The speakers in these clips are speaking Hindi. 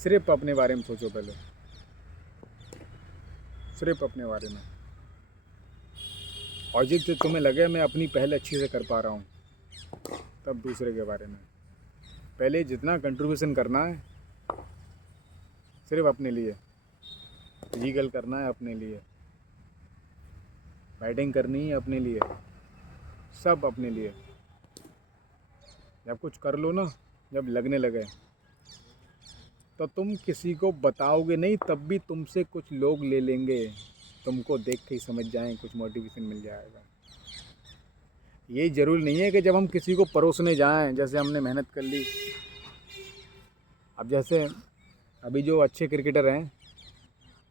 सिर्फ अपने बारे में सोचो पहले, सिर्फ अपने बारे में। और जिस तुम्हें लगे मैं अपनी पहल अच्छी से कर पा रहा हूँ, तब दूसरे के बारे में। पहले जितना कंट्रीब्यूशन करना है सिर्फ अपने लिए, लीगल करना है अपने लिए, बैटिंग करनी है अपने लिए, सब अपने लिए। जब कुछ कर लो ना, जब लगने लगे, तो तुम किसी को बताओगे नहीं, तब भी तुमसे कुछ लोग ले लेंगे, तुमको देख के ही समझ जाएं, कुछ मोटिवेशन मिल जाएगा। ये ज़रूरी नहीं है कि जब हम किसी को परोसने जाएं, जैसे हमने मेहनत कर ली। अब जैसे अभी जो अच्छे क्रिकेटर हैं,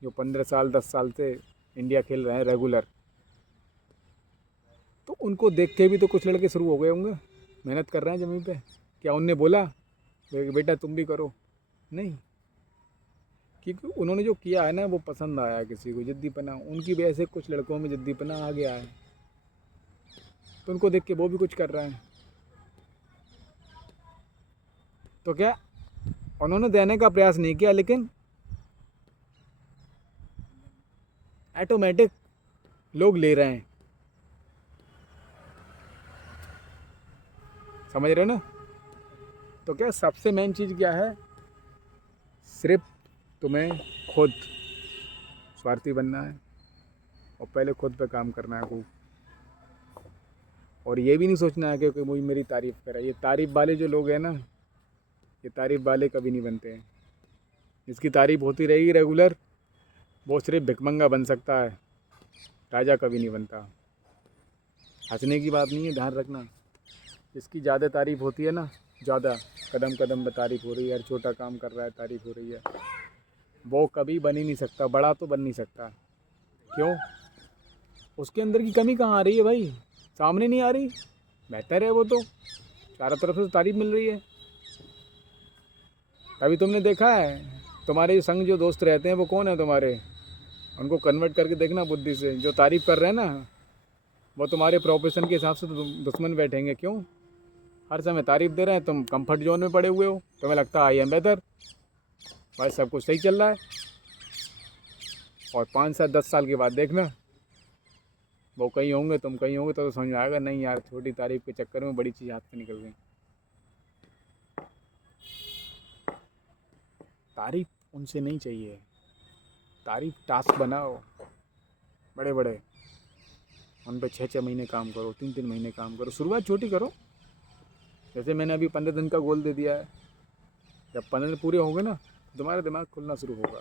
जो 15 साल 10 साल से इंडिया खेल रहे हैं रेगुलर, तो उनको देख के भी तो कुछ लड़के शुरू हो गए होंगे, मेहनत कर रहे हैं ज़मीन पे। क्या उनने बोला बेटा तुम भी करो? नहीं, क्योंकि उन्होंने जो किया है ना, वो पसंद आया किसी को, जिद्दीपना। उनकी वजह से कुछ लड़कों में जिद्दीपना आ गया है, तो उनको देख के वो भी कुछ कर रहे हैं। तो क्या उन्होंने देने का प्रयास नहीं किया, लेकिन ऑटोमेटिक लोग ले रहे हैं। समझ रहे हो ना? तो क्या सबसे मेन चीज़ क्या है? सिर्फ तुम्हें खुद स्वार्थी बनना है, और पहले खुद पे काम करना है खूब। और ये भी नहीं सोचना है कि कोई मुझे मेरी तारीफ़ करे। ये तारीफ़ वाले जो लोग हैं ना, ये तारीफ़ वाले कभी नहीं बनते हैं। जिसकी तारीफ़ होती रहेगी रेगुलर, वो सिर्फ भिखमंगा बन सकता है, राजा कभी नहीं बनता। हंसने की बात नहीं है, ध्यान रखना। जिसकी ज़्यादा तारीफ़ होती है ना, ज़्यादा कदम कदम पर तारीफ़ हो रही है, हर छोटा काम कर रहा है तारीफ़ हो रही है, वो कभी बन ही नहीं सकता, बड़ा तो बन नहीं सकता। क्यों? उसके अंदर की कमी कहाँ आ रही है भाई? सामने नहीं आ रही। बेहतर है वो तो, चारों तरफ से तारीफ़ मिल रही है। अभी तुमने देखा है, तुम्हारे जो संग जो दोस्त रहते हैं वो कौन है तुम्हारे? उनको कन्वर्ट करके देखना बुद्धि से। जो तारीफ़ कर रहे हैं ना, वो तुम्हारे प्रोफेशन के हिसाब से तो दुश्मन बैठेंगे। क्यों? हर समय तारीफ़ दे रहे हैं, तुम कंफर्ट जोन में पड़े हुए हो, तुम्हें लगता है आई एम बेहतर, भाई सब कुछ सही चल रहा है। और 5 साल 10 साल के बाद देखना, वो कहीं होंगे तुम कहीं होंगे, तो समझ में आएगा नहीं यार, छोटी तारीफ़ के चक्कर में बड़ी चीज़ हाथ से निकल गई। तारीफ़ उनसे नहीं चाहिए, तारीफ़ टास्क बनाओ बड़े बड़े, उन पर 6-6 महीने काम करो, 3-3 महीने काम करो। शुरुआत छोटी करो। जैसे मैंने अभी 15 दिन का गोल दे दिया है, जब 15 दिन पूरे होंगे ना, तुम्हारा दिमाग खुलना शुरू होगा।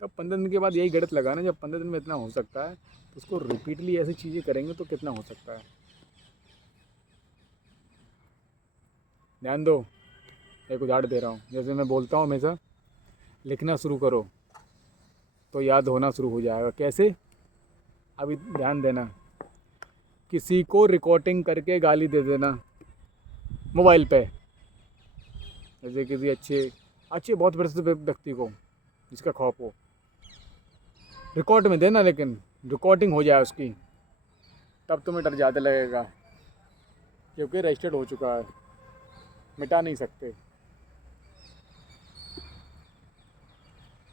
तब 15 दिन के बाद यही गणित लगाना, जब 15 दिन में इतना हो सकता है, तो उसको रिपीटली ऐसी चीज़ें करेंगे तो कितना हो सकता है। ध्यान दो, एक उदाहरण दे रहा हूँ। जैसे मैं बोलता हूँ हमेशा, लिखना शुरू करो तो याद होना शुरू हो जाएगा। कैसे? अभी ध्यान देना, किसी को रिकॉर्डिंग करके गाली दे देना मोबाइल पे, जैसे किसी अच्छे अच्छे बहुत बड़े व्यक्ति को जिसका खौफ हो, रिकॉर्ड में देना, लेकिन रिकॉर्डिंग हो जाए उसकी, तब तुम्हें डर ज़्यादा लगेगा, क्योंकि रजिस्टर्ड हो चुका है, मिटा नहीं सकते।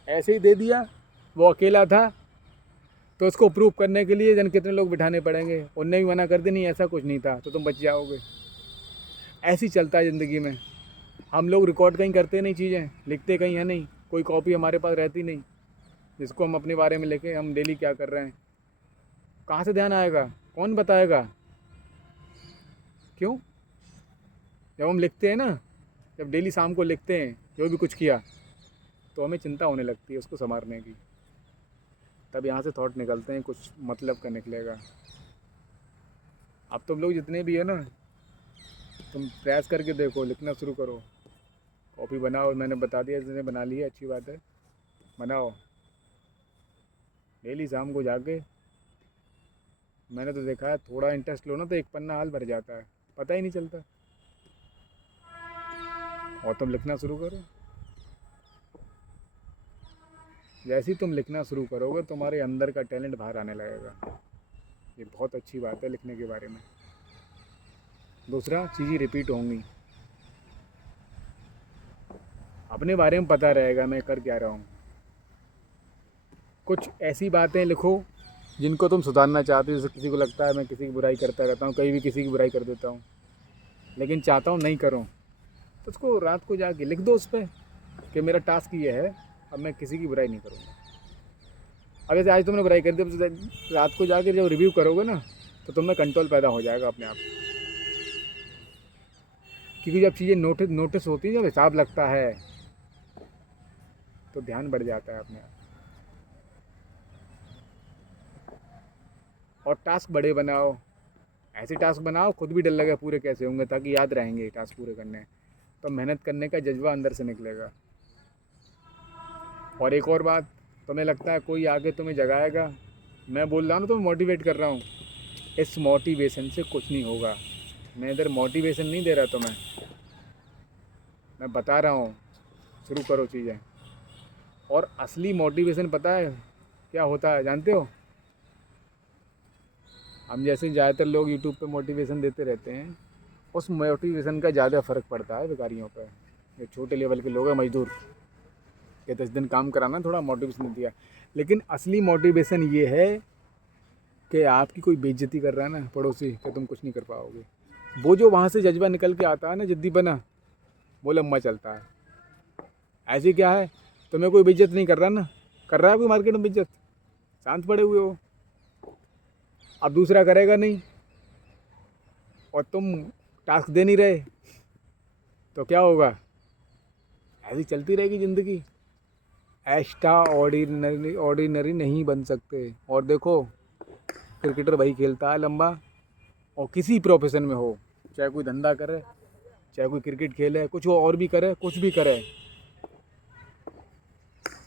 ऐसे ही दे दिया, वो अकेला था, तो उसको प्रूव करने के लिए जन कितने लोग बिठाने पड़ेंगे। उनने भी मना कर दी नहीं ऐसा कुछ नहीं था, तो तुम बच जाओगे। ऐसे ही चलता है ज़िंदगी में। हम लोग रिकॉर्ड कहीं करते नहीं, चीज़ें लिखते कहीं है नहीं, कोई कॉपी हमारे पास रहती नहीं जिसको हम अपने बारे में लिखें हम डेली क्या कर रहे हैं। कहाँ से ध्यान आएगा? कौन बताएगा? क्यों? जब हम लिखते हैं ना, जब डेली शाम को लिखते हैं जो भी कुछ किया, तो हमें चिंता होने लगती है उसको संभालने की। तब यहाँ से थॉट निकलते हैं, कुछ मतलब का निकलेगा। अब तुम लोग जितने भी है ना, तुम प्रयास करके देखो, लिखना शुरू करो, कॉपी बनाओ। मैंने बता दिया, जिसने बना ली है अच्छी बात है, बनाओ डेली शाम को जाके। मैंने तो देखा है, थोड़ा इंटरेस्ट लो ना तो एक पन्ना हाल भर जाता है, पता ही नहीं चलता। और तुम लिखना शुरू करो। जैसे ही तुम लिखना शुरू करोगे, तुम्हारे अंदर का टैलेंट बाहर आने लगेगा। ये बहुत अच्छी बात है लिखने के बारे में। दूसरा, चीज़ें रिपीट होंगी। अपने बारे में पता रहेगा मैं कर क्या रहा हूँ। कुछ ऐसी बातें लिखो जिनको तुम सुधारना चाहते हो। जैसे किसी को लगता है मैं किसी की बुराई करता रहता हूँ, कहीं भी किसी की बुराई कर देता हूँ, लेकिन चाहता हूँ नहीं करूँ, तो उसको रात को जाके लिख दो उस पर कि मेरा टास्क ये है, अब मैं किसी की बुराई नहीं करूँगा। अब जैसे आज तुमने बुराई कर दी, अब रात को जाके जब रिव्यू करोगे ना तो तुम्हें कंट्रोल पैदा हो जाएगा अपने आप। क्योंकि जब चीज़ें नोटिस होती हैं, जब हिसाब लगता है तो ध्यान बढ़ जाता है अपने आप। और टास्क बड़े बनाओ, ऐसे टास्क बनाओ खुद भी डर लगे पूरे कैसे होंगे, ताकि याद रहेंगे टास्क पूरे करने, तो मेहनत करने का जज्बा अंदर से निकलेगा। और एक और बात, तुम्हें लगता है कोई आगे तुम्हें जगाएगा, मैं बोल रहा हूँ ना, तुम्हें मोटिवेट कर रहा हूँ, इस मोटिवेशन से कुछ नहीं होगा। मैं इधर मोटिवेशन नहीं दे रहा तुम्हें, मैं बता रहा हूँ शुरू करो चीज़ें। और असली मोटिवेशन पता है क्या होता है, जानते हो? हम जैसे ज़्यादातर लोग यूट्यूब पे मोटिवेशन देते रहते हैं, उस मोटिवेशन का ज़्यादा फ़र्क पड़ता है भिखारियों पे। ये छोटे लेवल के लोग हैं, मजदूर, ये 10 दिन काम कराना थोड़ा मोटिवेशन दिया, लेकिन असली मोटिवेशन ये है कि आपकी कोई बेइज्जती कर रहा है ना पड़ोसी, कि तुम कुछ नहीं कर पाओगे, वो जो वहाँ से जज्बा निकल के आता है ना, जिद्दी बना, वो लम्बा चलता है। ऐसे क्या है, तुम्हें कोई बेइज्जत नहीं कर रहा ना, कर रहा है कोई मार्केट में बेइज्जत, शांत पड़े हुए हो, अब दूसरा करेगा नहीं और तुम टास्क दे नहीं रहे, तो क्या होगा? ऐसी चलती रहेगी ज़िंदगी। एक्स्ट्रा ऑर्डिनरी नहीं बन सकते। और देखो, क्रिकेटर वही खेलता है लंबा, और किसी प्रोफेशन में हो, चाहे कोई धंधा करे, चाहे कोई क्रिकेट खेले, कुछ वो और भी करे, कुछ भी करे,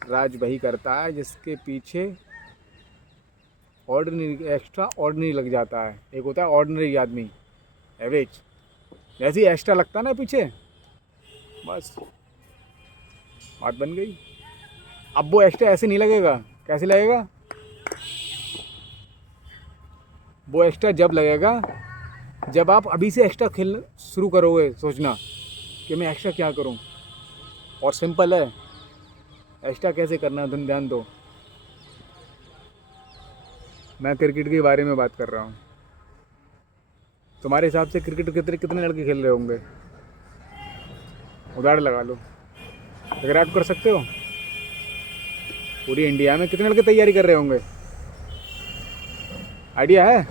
राज वही करता है जिसके पीछे ऑर्डिनरी एक्स्ट्रा ऑर्डिनरी लग जाता है। एक होता है ऑर्डिनरी आदमी, एवरेज, जैसे ही एक्स्ट्रा लगता है ना पीछे, बस बात बन गई। अब वो एक्स्ट्रा ऐसे नहीं लगेगा, कैसे लगेगा? वो एक्स्ट्रा जब लगेगा जब आप अभी से एक्स्ट्रा खेलना शुरू करोगे, सोचना कि मैं एक्स्ट्रा क्या करूं। और सिंपल है, एक्स्ट्रा कैसे करना है, ध्यान दो। मैं क्रिकेट के बारे में बात कर रहा हूँ, तुम्हारे हिसाब से क्रिकेट कितने कितने लड़के खेल रहे होंगे? उधार लगा लो, अगर आप कर सकते हो, पूरी इंडिया में कितने लड़के तैयारी कर रहे होंगे? आइडिया है?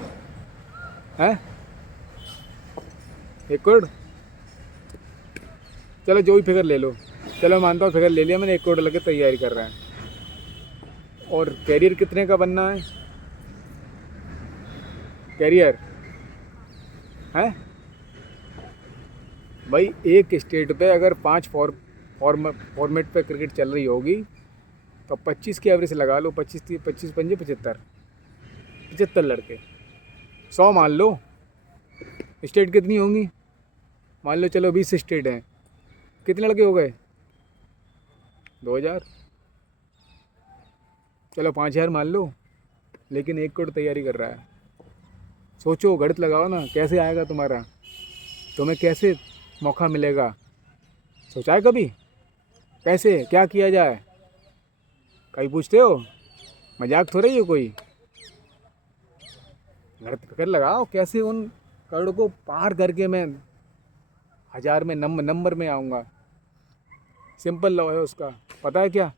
हैं? 1 करोड़? चलो जो भी फिगर ले लो, चलो मानता हूँ फिगर ले लिया मैंने, 1 करोड़ लड़के तैयारी कर रहे हैं। और कैरियर कितने का बनना है? कैरियर है भाई, एक स्टेट पे अगर 5 फॉर्मेट पे क्रिकेट चल रही होगी तो 25 की एवरेज लगा लो, 25 25 पंजे 75 लड़के, 100 मान लो। स्टेट कितनी होंगी? मान लो चलो 20 स्टेट हैं, कितने लड़के हो गए? 2000। चलो 5000 मान लो, लेकिन 1 करोड़ तैयारी कर रहा है। सोचो, गणित लगाओ ना, कैसे आएगा तुम्हारा, तुम्हें कैसे मौका मिलेगा? सोचा है कभी कैसे क्या किया जाए? कहीं पूछते हो? मजाक थोड़ा ही है कोई। गणित फिक्र लगाओ, कैसे उन करोड़ को पार करके मैं 1000 में नंबर में आऊँगा। सिंपल लॉ है उसका, पता है क्या?